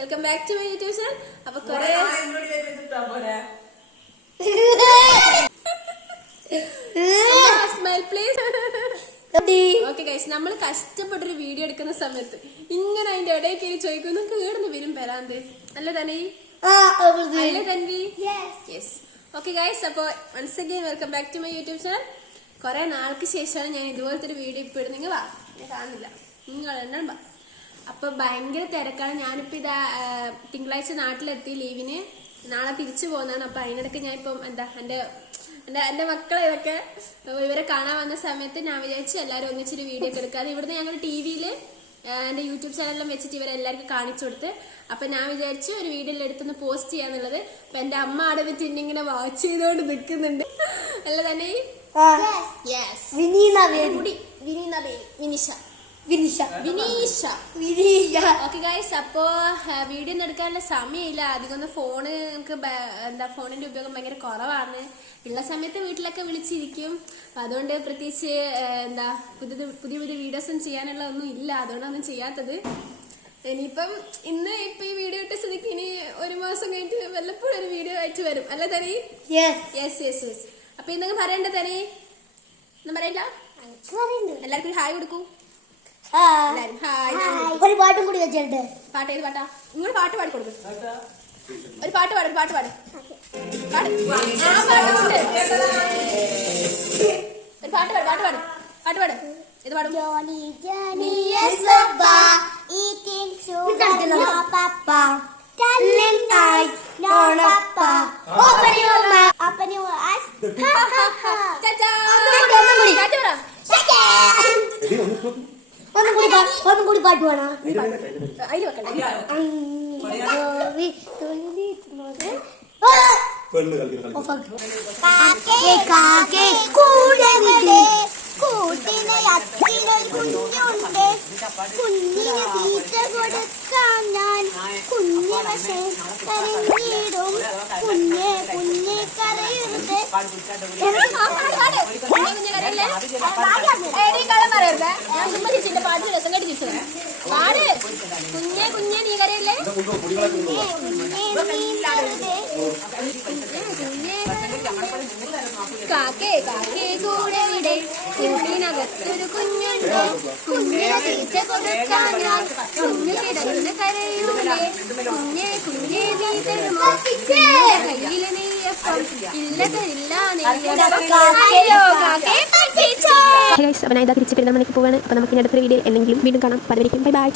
Welcome back to my YouTube channel. അപ്പൊ കൊറേ smile please. Okay guys, നമ്മൾ കഷ്ടപ്പെട്ടൊരു video എടുക്കുന്ന സമയത്ത് ഇങ്ങനെ അതിന്റെ ഇടയിൽ കയറി ചോദിക്കും നിങ്ങൾക്ക് കേടുന്ന് വരും വരാന്ത് അല്ല തനി അല്ലേ തൻവി? യെസ്. ഓക്കെ ഗൈസ്, അപ്പൊ once again welcome back to my YouTube channel. കുറെ നാൾക്ക് ശേഷമാണ് ഞാൻ ഇതുപോലത്തെ ഒരു വീഡിയോ ഇപ്പൊ ഇടുന്നെങ്കിൽ വാ, ഞാൻ കാണുന്നില്ല, നിങ്ങൾ എണ്ണം വാ. അപ്പൊ ഭയങ്കര തിരക്കാണ്. ഞാനിപ്പോ ഇതാ തിങ്കളാഴ്ച നാട്ടിലെത്തി ലീവിന്, നാളെ തിരിച്ചു പോകുന്നതാണ്. അപ്പൊ അതിനിടയ്ക്ക് ഞാൻ ഇപ്പം എന്റെ മക്കളെ ഇതൊക്കെ ഇവരെ കാണാൻ വന്ന സമയത്ത് ഞാൻ വിചാരിച്ചു എല്ലാവരും ഒന്നിച്ചൊരു വീഡിയോ ഒക്കെ എടുക്കാതെ ഇവിടുന്ന് ഞങ്ങൾ ടിവിയില് എന്റെ യൂട്യൂബ് ചാനലിലും വെച്ചിട്ട് ഇവരെല്ലാവർക്കും കാണിച്ചു കൊടുത്ത്. അപ്പൊ ഞാൻ വിചാരിച്ചു ഒരു വീഡിയോയിൽ എടുത്തൊന്ന് പോസ്റ്റ് ചെയ്യാന്നുള്ളത്. അപ്പൊ എന്റെ അമ്മ അവിടെ വെച്ച് ഇന്നിങ്ങനെ വാച്ച് ചെയ്തോണ്ട് നിൽക്കുന്നുണ്ട് അല്ല തന്നെ. ഓക്കെ ഗൈസ്, അപ്പോ വീഡിയോ ഒന്നും എടുക്കാനുള്ള സമയമില്ല. അധികം ഫോണ് നമുക്ക് ഫോണിന്റെ ഉപയോഗം ഭയങ്കര കുറവാണ്. ഉള്ള സമയത്ത് വീട്ടിലൊക്കെ വിളിച്ചിരിക്കും. അപ്പൊ അതുകൊണ്ട് പ്രത്യേകിച്ച് പുതിയ വീഡിയോസും ചെയ്യാനുള്ള ഒന്നും ഇല്ല, അതുകൊണ്ടൊന്നും ചെയ്യാത്തത്. ഇനിയിപ്പം ഇന്ന് ഈ വീഡിയോ ഇട്ട സ്ഥിതിക്ക് ഇനി ഒരു മാസം കഴിഞ്ഞിട്ട് വല്ലപ്പോഴും ഒരു വീഡിയോ ആയിട്ട് വരും അല്ല തനി? യെസ്. അപ്പൊ ഇന്നൊക്കെ പറയണ്ട തനി? ഒന്നും പറയില്ല? എല്ലാവർക്കും ഹായ് കൊടുക്കൂ. ഒരു പാട്ടും കൂടി വെച്ചിട്ട്. പാട്ട് ഏത് പാട്ടാ? നിങ്ങൾ പാട്ട് പാടി കൊടുക്കും. ഒരു പാട്ട് പാടും. പാട്ട് പാട്. ഇത് പാടും. ഒന്നും കൂടി പാട്ട് വേണം. അതിൽ വെക്കണ്ട. കൂട്ടിനെ അച്ഛനൊരു കുഞ്ഞുണ്ട്, കുഞ്ഞിന് തീറ്റ കൊടുക്കാൻ ഞാൻ കുഞ്ഞ് പക്ഷേ കരഞ്ഞിടും, കുഞ്ഞെ കരയരുത്. കുഞ്ഞെ നീ കരയല്ലേ? കാക്കേ കൂടെ വിടെ കൂട്ടിനകത്തൊരു കുഞ്ഞുണ്ട്, കുഞ്ഞിനെ തീറ്റ കൊടുക്കാൻ ഞാൻ കുഞ്ഞു കിടന്ന് കരയൂലേ, കുഞ്ഞെ നീ തരുമോ കയ്യില് നെയ്യപ്പം ഇല്ല തരില്ല നെയ്യപ്പം. തിരിച്ച് പെരുന്നാൾ മണിക്ക് പോവാണ്. അപ്പൊ നമുക്ക് ഇനി അടുത്തൊരു വീഡിയോ എന്തെങ്കിലും വീണ്ടും കാണാം. പലവരിക്കും ബൈ ബൈ.